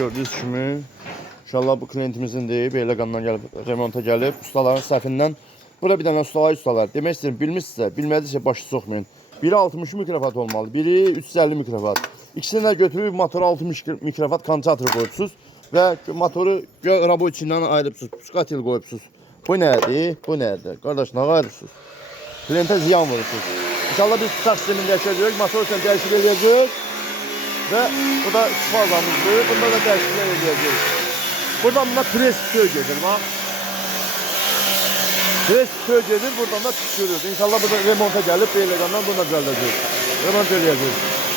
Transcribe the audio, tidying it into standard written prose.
gördüğünüz kimi. İnşallah bu klientimizin deyib, Beyləqandan gəlib, remonta gəlib, ustaların səhvindən. Burada bir dənə ustalar. Demək istəyirəm, bilmişsə, bilmədisə başı soxmayın. Biri 60 mikrofat olmalı, biri 350 mikrofat. İkisini də götürüb motora 60 mikrofat kondensator qoyubsunuz və motoru rabo içindən ayırıbsınız, puskatil qoyubsunuz. Bu nədir? Bu nədir? Qardaş, nə ayırıbsınız? Klientə ziyan vurursunuz. İnşallah biz tutaq sistemini dəyişəcəyik, motor üçün dəyişik eləyəcəyik və bu da fazamızdır, bunda da dəyişiklər eləyəcəyik. Buradan buna pres tüy gedir, bax. Pres tüy gedir, buradan da tükürür. İnşallah burada remonta gəlib, Beyləqandan bunu da düzəldəcəyik. Remont eləyəcəyik.